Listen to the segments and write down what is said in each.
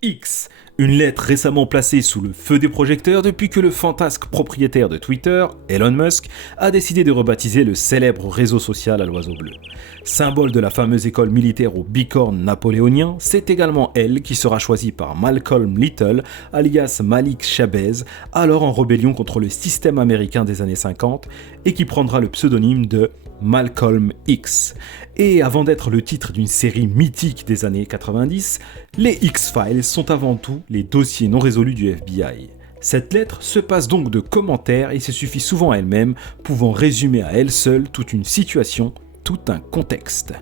X, une lettre récemment placée sous le feu des projecteurs depuis que le fantasque propriétaire de Twitter, Elon Musk, a décidé de rebaptiser le célèbre réseau social à l'oiseau bleu. Symbole de la fameuse école militaire aux bicornes napoléoniens, c'est également elle qui sera choisie par Malcolm Little, alias Malik Shabazz, alors en rébellion contre le système américain des années 50, et qui prendra le pseudonyme de Malcolm X. Et avant d'être le titre d'une série mythique des années 90, les X-Files sont avant tout les dossiers non résolus du FBI. Cette lettre se passe donc de commentaires et se suffit souvent à elle-même, pouvant résumer à elle seule toute une situation, tout un contexte.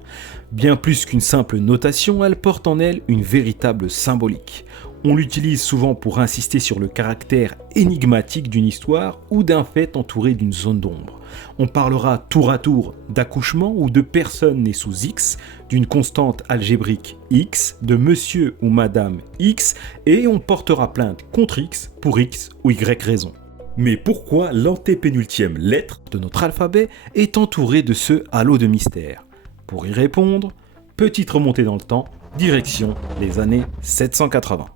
Bien plus qu'une simple notation, elle porte en elle une véritable symbolique. On l'utilise souvent pour insister sur le caractère énigmatique d'une histoire ou d'un fait entouré d'une zone d'ombre. On parlera tour à tour d'accouchement ou de personnes nées sous X, d'une constante algébrique X, de monsieur ou madame X, et on portera plainte contre X pour X ou Y raison. Mais pourquoi l'antépénultième lettre de notre alphabet est entourée de ce halo de mystère ? Pour y répondre, petite remontée dans le temps, direction les années 780.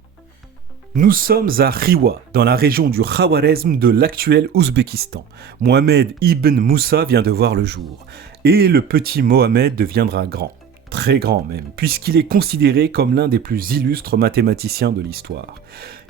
Nous sommes à Khiwa, dans la région du Khawarizm de l'actuel Ouzbékistan. Mohamed Ibn Moussa vient de voir le jour. Et le petit Mohamed deviendra grand. Très grand même, puisqu'il est considéré comme l'un des plus illustres mathématiciens de l'histoire.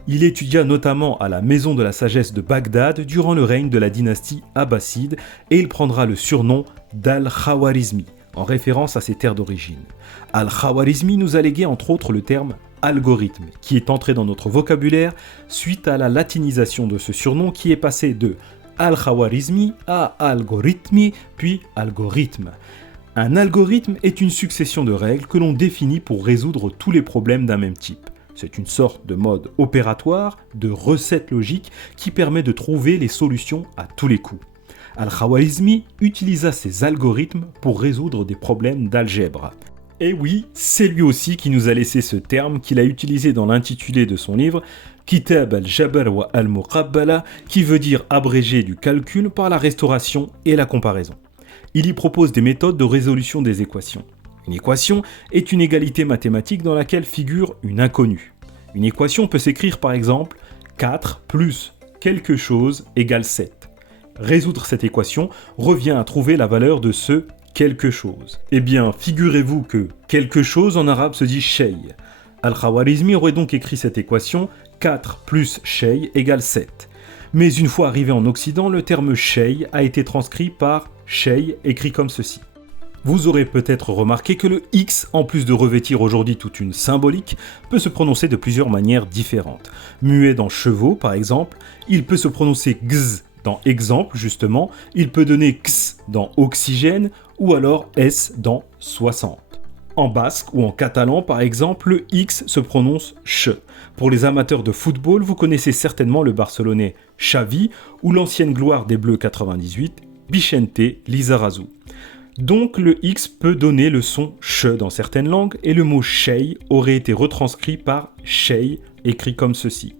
Il étudia notamment à la Maison de la Sagesse de Bagdad durant le règne de la dynastie abbasside et il prendra le surnom d'Al-Khawarizmi, en référence à ses terres d'origine. Al-Khawarizmi nous a légué entre autres le terme algorithme, qui est entré dans notre vocabulaire suite à la latinisation de ce surnom qui est passé de Al-Khawarizmi à algorithmi, puis algorithme. Un algorithme est une succession de règles que l'on définit pour résoudre tous les problèmes d'un même type. C'est une sorte de mode opératoire, de recette logique qui permet de trouver les solutions à tous les coups. Al-Khawarizmi utilisa ces algorithmes pour résoudre des problèmes d'algèbre. Et oui, c'est lui aussi qui nous a laissé ce terme qu'il a utilisé dans l'intitulé de son livre Kitab al-Jabr wa al-Muqabbala, qui veut dire abrégé du calcul par la restauration et la comparaison. Il y propose des méthodes de résolution des équations. Une équation est une égalité mathématique dans laquelle figure une inconnue. Une équation peut s'écrire par exemple 4 plus quelque chose égale 7. Résoudre cette équation revient à trouver la valeur de ce quelque chose. Eh bien, figurez-vous que quelque chose en arabe se dit shay. Al-Khawarizmi aurait donc écrit cette équation 4 plus shay égale 7. Mais une fois arrivé en Occident, le terme shay a été transcrit par shay écrit comme ceci. Vous aurez peut-être remarqué que le X, en plus de revêtir aujourd'hui toute une symbolique, peut se prononcer de plusieurs manières différentes. Muet dans chevaux, par exemple, il peut se prononcer gz dans exemple, justement, il peut donner x dans oxygène, ou alors s dans 60. En basque ou en catalan, par exemple, le X se prononce ch. Pour les amateurs de football, vous connaissez certainement le barcelonais Xavi ou l'ancienne gloire des Bleus 98, Vicente Lizarazu. Donc le X peut donner le son ch dans certaines langues et le mot shay aurait été retranscrit par shay, écrit comme ceci.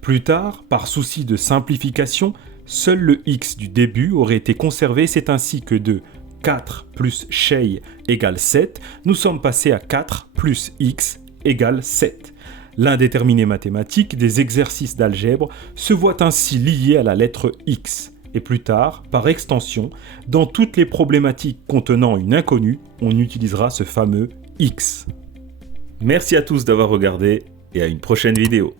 Plus tard, par souci de simplification, seul le X du début aurait été conservé, c'est ainsi que de 4 plus shay égale 7, nous sommes passés à 4 plus x égale 7. L'indéterminé mathématique des exercices d'algèbre se voit ainsi lié à la lettre x. Et plus tard, par extension, dans toutes les problématiques contenant une inconnue, on utilisera ce fameux x. Merci à tous d'avoir regardé et à une prochaine vidéo.